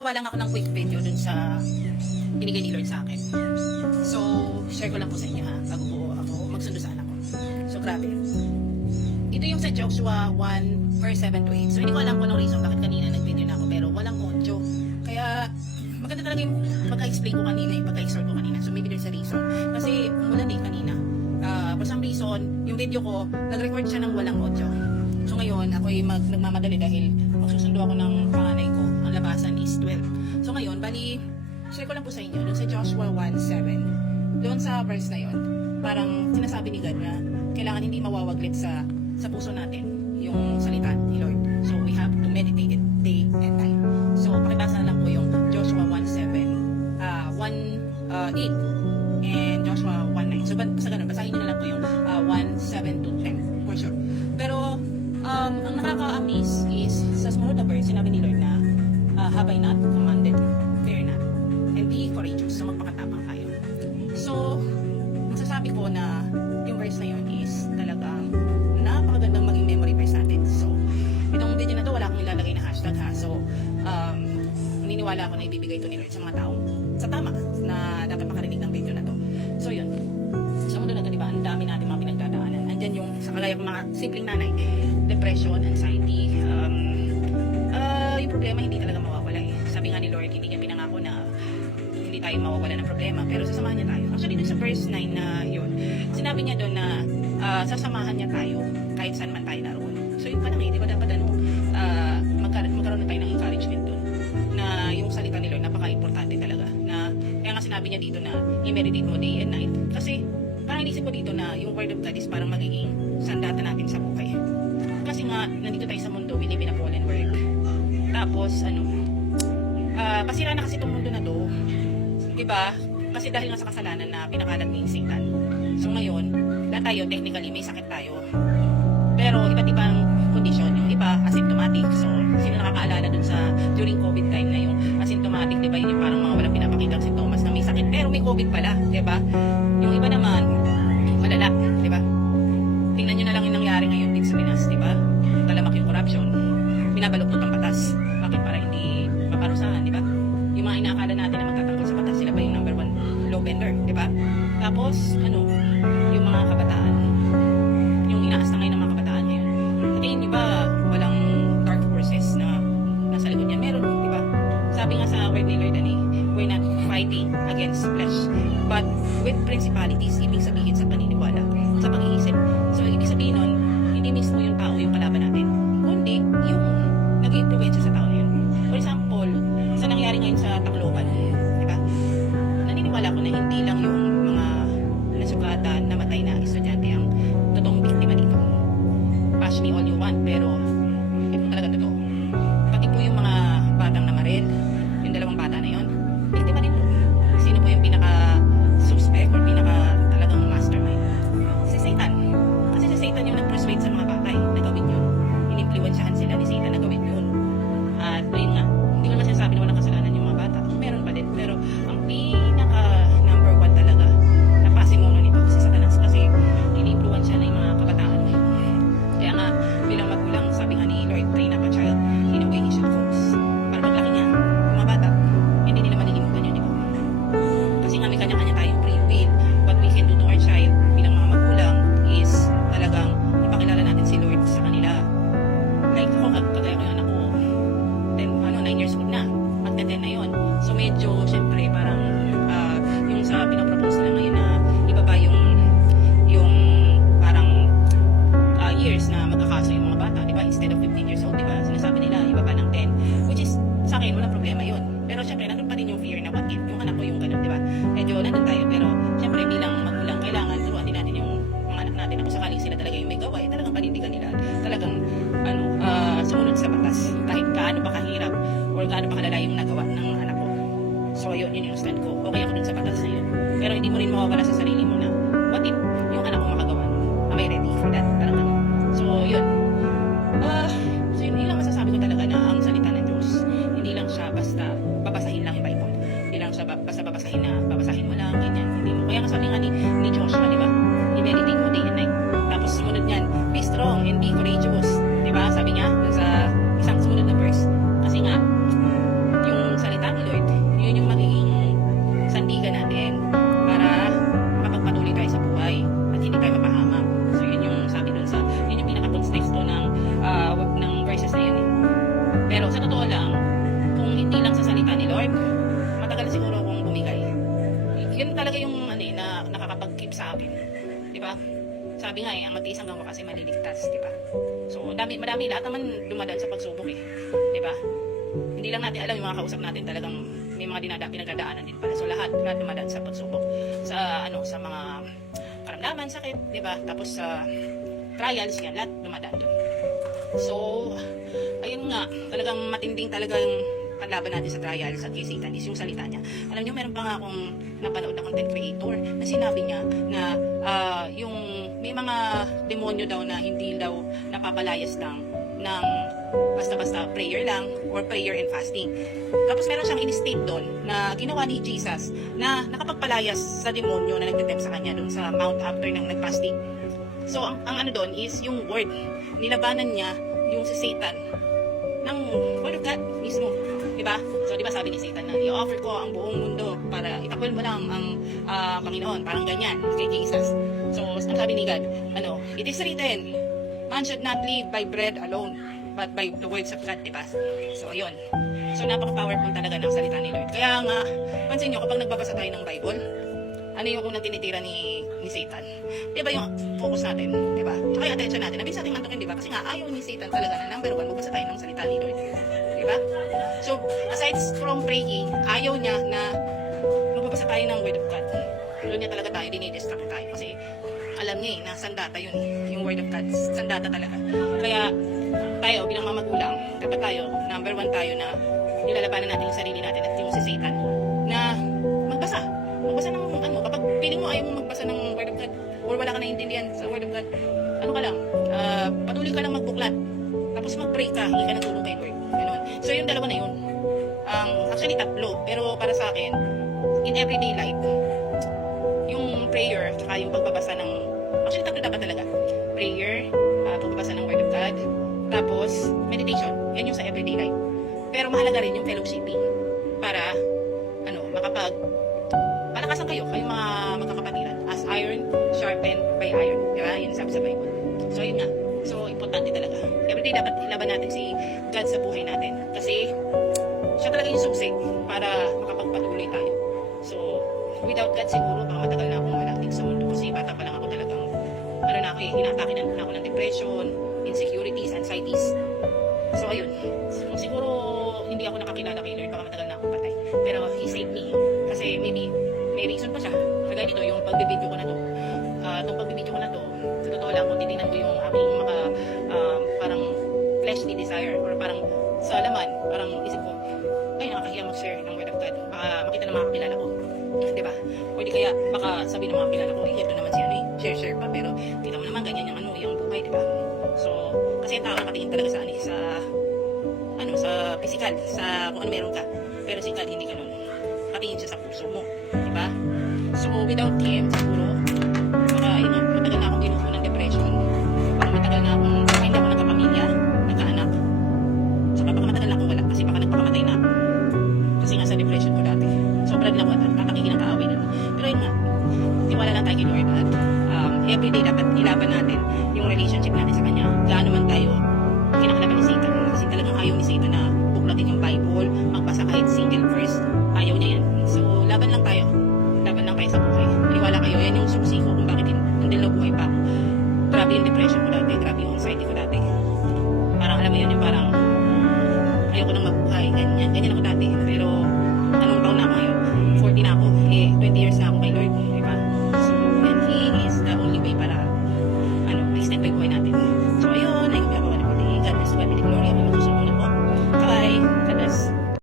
Gawa lang ako ng quick video dun sa binigay ni Lord sa akin. So, share ko lang po sa inyo ha, bago po ako magsundo sa anak ko. So, grabe. Ito yung sa Joshua 1, verse 7 to 8. So, hindi ko alam kung anong reason bakit kanina nag-video na ako, pero walang audio. Kaya, maganda talaga yung pagka-explain ko kanina, yung pagka-exhort ko kanina. So, maybe there's a reason. Kasi, umulan din kanina. For some reason, yung video ko, nag-record siya ng walang audio. So, ngayon, ako'y nagmamadali dahil magsusundo ako ng panganay ko. Ang labasan is 12. So, ngayon, bali, share ko lang po sa inyo, dun sa Joshua 1:7, doon sa verse na yon, parang sinasabi ni God na kailangan hindi mawawaglit sa puso natin yung salita ni Lord. So, we have to meditate it day and night. So, pakibasa na lang po yung Joshua 1:8 and Joshua 1:9. So, sa ganun, basahin nyo na lang po yung 1:7 to 10 for sure. Pero, ang nakaka-amaze is sa sumunod na verse, sinabi ni Lord na have I not commanded, fear not, and be courageous. So, magpakatapang tayo. So, masasabi ko na yung verse na yun is talagang napakagandang maging memory verse natin. So, itong video na to, wala akong ilalagay na hashtag ha. So, naniniwala ako na ibibigay ito ni Lord sa mga taong sa tama na dapat makarinig ng video na to. So, yun. Sa mundo na to, diba, ang dami natin mga pinagdadaanan. Andyan yung, sa kagaya ng mga simpleng nanay, depression, anxiety, yung problema hindi talaga mawawala eh. Sabi nga ni Lord, hindi niya pinangako na hindi tayo mawawala ng problema, pero sasamahan niya tayo. Actually, dun sa verse 9 na yun, sinabi niya doon na sasamahan niya tayo kahit saan man tayo naroon. So yun pa lang eh, di ba dapat magkaroon na tayo ng encouragement doon na yung salita ni Lord, napaka-importante talaga. Na, kaya nga sinabi niya dito na i-meditate mo day and night. Kasi parang inisip ko dito na yung word of God is parang magiging sandata natin sa buhay. Kasi nga, nandito tayo sa mundo, we live in a fallen world. Tapos, pasira na kasi itong mundo na to. Diba? Kasi dahil nga sa kasalanan na pinakalat ni Satan. So ngayon, lahat tayo, technically, may sakit tayo. Pero iba't ibang kondisyon. Yung iba, asymptomatic. So, sino nakakaalala dun sa during COVID time na yung asymptomatic, diba? Yun yung parang mga walang pinapakitang sintomas na may sakit. Pero may COVID pala, diba? Yung iba naman, malala, diba? Tingnan nyo na lang yung nangyari ngayon din sa Pinas, diba? Talamak yung corruption. Binabaluktot ang batas. Bakit? Para hindi maparusahan, di ba? Yung mga inaakala natin na magtatanggol sa batas, sila ba yung number 1 law bender, di ba? Tapos, yung mga kabataan, yung inaas na ngayon ng mga kabataan ngayon. At yun, di ba, walang dark forces na nasa likod niya. Meron, di ba? Sabi nga sa word ni Lord, we're not fighting against flesh, but with principalities, ibig sabihin sa paniniwala, sa pag-iisip. So, ibig sabihin nun, hindi mismo yung tao yung kalaban natin, kundi yung nag-influensya sa tao na yun. For example, sa nangyari ngayon sa Tacloban, di ba? Naniniwala ko na hindi lang yung mga nasugatan, namatay na estudyante ang totoong biktima dito. Bash me all you want, pero ito talaga totoo. Pati po yung mga batang namaril, yung dalawang bata na yun, biktima dito. Sino po yung pinaka-suspect or pinaka-talagang mastermind? Si Satan. Kasi si Satan yung nag-persuade sa mga bata na gawin yun. In-influensyahan sila ni Satan na gawin yun. At ayun nga, hindi ko naman sinasabi na walang kasalanan yung mga bata. Meron pa din. Pero ang pinaka number 1 talaga na pasimuno nito si Satanas kasi ini-influensya na yung mga kabataan. Kaya nga, bilang magulang, sabi nga ni Lord, train up a child in a way he should go. Para paglaki nga, yung mga bata, hindi nila malilimutan yun, di ba? Kasi nga may kanya-kanya tayong free will. What we can do to our child bilang mga magulang is talagang ipakilala natin si Lord sa kanila. Like ako, kagaya ko yung anak ko, 9 years old na, magda-10 na yun. So medyo, syempre, parang yung sa pinapropose nila ngayon na ibaba yung parang years na magkakaso yung mga bata, di ba? Instead of 15 years old, di ba? Sinasabi nila, ibaba ng 10. Which is, sa akin, walang problema yun. Pero syempre, nandun pa din yung fear na what if, yung anak ko yung ganun, di ba? Medyo nandun tayo, pero syempre, bilang magulang, kailangan turuan din natin yung mga anak natin na kung sakaling sila talaga yung may gawa, talagang panindigan nila. Talagang, sumunod sa batas. Kahit gaano ba kahirap or gaano ba kalala yung nagawa ng anak ko. So, yun yung stand ko. Okay ako dun sa batas na yun. Pero hindi mo rin mawawala sa sarili mo na what if yung anak ko makagawa? Am I ready for that? Parang ano. So, yun. So, yun lang masasabi ko talaga na ang salita ng Diyos, hindi lang siya basta babasahin lang yung Bible. Hindi lang siya basta babasahin mo lang, ganyan. Hindi mo. Kaya nga sabi nga ni Joshua, di ba? I-meditate mo day and night. Tapos sumunod yan, be strong and be courageous. Di ba? Sabi niya, dun sa isang sumunod na verse. Kasi nga, yung salita sa akin. Di ba? Sabi nga ang matiis hanggang wakas ay maliligtas, di ba? So, madami lahat naman dumadaan sa pagsubok eh. Di ba? Hindi lang natin alam yung mga kausap natin talagang may mga pinagdadaanan din pala. So, lahat dumadaan sa pagsubok. Sa mga karamdaman, sakit, di ba? Tapos sa trials, yan, lahat dumadaan dun. So, ayun nga, talagang matinding talagang panlaban natin sa trials at kay Satan is yung salita niya. Alam niyo, meron pa nga akong napanood na content creator na sinabi niya na yung may mga demonyo daw na hindi daw napapalayas lang ng basta-basta prayer lang or prayer and fasting. Tapos meron siyang in-state doon na ginawa ni Jesus na nakapagpalayas sa demonyo na nagtetempt sa kanya doon sa Mount after ng nag-fasting. So, ang ano doon is yung word. Nilabanan niya yung si Satan ng word of God mismo. Diba? So, diba sabi ni Satan na i-offer ko ang buong mundo para itakwil mo lang ang Panginoon. Parang ganyan kay Jesus. So, ang sabi ni God, it is written, man should not live by bread alone, but by the words of God, diba? So, ayun. So, napaka-powerful talaga ng salita ni Lord. Kaya nga, pansin nyo, kapag nagbabasa tayo ng Bible, ano yung unang tinitira ni Satan? Diba yung focus natin? Diba? Tsaka yung attention natin. Nabis natin mantukin, diba? Kasi nga, ayaw ni Satan talaga na number 1, magbasa tayo ng salita ni Lord. Diba? So, aside from praying, ayaw niya na magbabasa tayo ng word of God. Doon niya talaga tayo, dinidistract tayo. Kasi alam niya na sandata yun yung word of God. Sandata talaga. Kaya tayo, bilang mga magulang, dapat tayo, number 1 tayo na nilalabanan natin yung sarili natin at yung si Satan na magbasa ng kapag feeling mo ayaw mo magbasa ng word of God or wala ka naiintindihan sa word of God, patuloy ka lang magbuklat tapos mag-pray ka, hindi ka natulong kay Lord. Ganun. So yung dalawa na yun, actually tatlo, pero para sa akin in everyday life yung prayer tsaka yung pagbabasa ng actually tatlo dapat talaga, prayer, pagbabasa ng word of God, tapos meditation, yan yung sa everyday life. Pero mahalaga rin yung fellowshipping para palakasan kayo, kayong mga magkakapatiran. As iron, sharpened by iron. Diba? Yan sabi sa Bible. So, yun nga. So, importante talaga. Everyday dapat ilaban natin si God sa buhay natin. Kasi, siya talaga yung susi para makapagpatuloy tayo. So, without God siguro, baka matagal na akong malakting sa mundo. Kasi bata pa lang ako talagang, hinatake na ako ng depression, insecurities, anxieties. So, ayun. So, siguro, hindi ako nakakilala kay Lord, baka matagal na akong patay. Pero, He saved me. Kasi maybe, may reason pa siya. Kagaya dito, yung pagbibideo ko na to. Itong pagbibideo ko na to, sa totoo lang, kung titingnan ko yung aking mga parang fleshly desire or parang sa laman, parang isip ko, ay, nakakahiya mag-share ng word of God. Baka makita ng mga kakilala ko. Diba? O di kaya, baka sabi ng mga kakilala ko, ito naman siya, share pa, pero kita mo naman, ganyan yung buhay, diba? So, kasi ang tao nakatingin talaga sa physical, sa kung ano meron ka. Pero si God, hindi ganun. Patingin siya sa puso mo. Diba? So, without Him, siguro, matagal na akong ginuho ng depression. Parang matagal na akong, hindi ako nagkapamilya, nagkaanak. Saka baka matagal na akong wala kasi baka nagpakamatay na ako. Kasi nga sa depression ko dati. Sobrang lang ako at tatakigin ang kaaway nun. Pero yun nga, tiwala lang tayo kay Lord at everyday dapat ilaban natin yung relationship natin sa Kanya. Gaano man tayo kinakalaban ni Satan. Kasi talagang ayaw ni Satan na buklatin yung Bible, magbasa kahit single verse. Ayaw niya yan. So, laban lang tayo. Laban lang tayo sa buhay. Maniwala kayo, yan yung susi ko kung bakit hindi na buhay pa ako. Grabe yung depression ko dati, grabe yung anxiety ko dati. Parang alam mo yun, yung parang ayoko nang mabuhay. Ganyan ako dati. Pero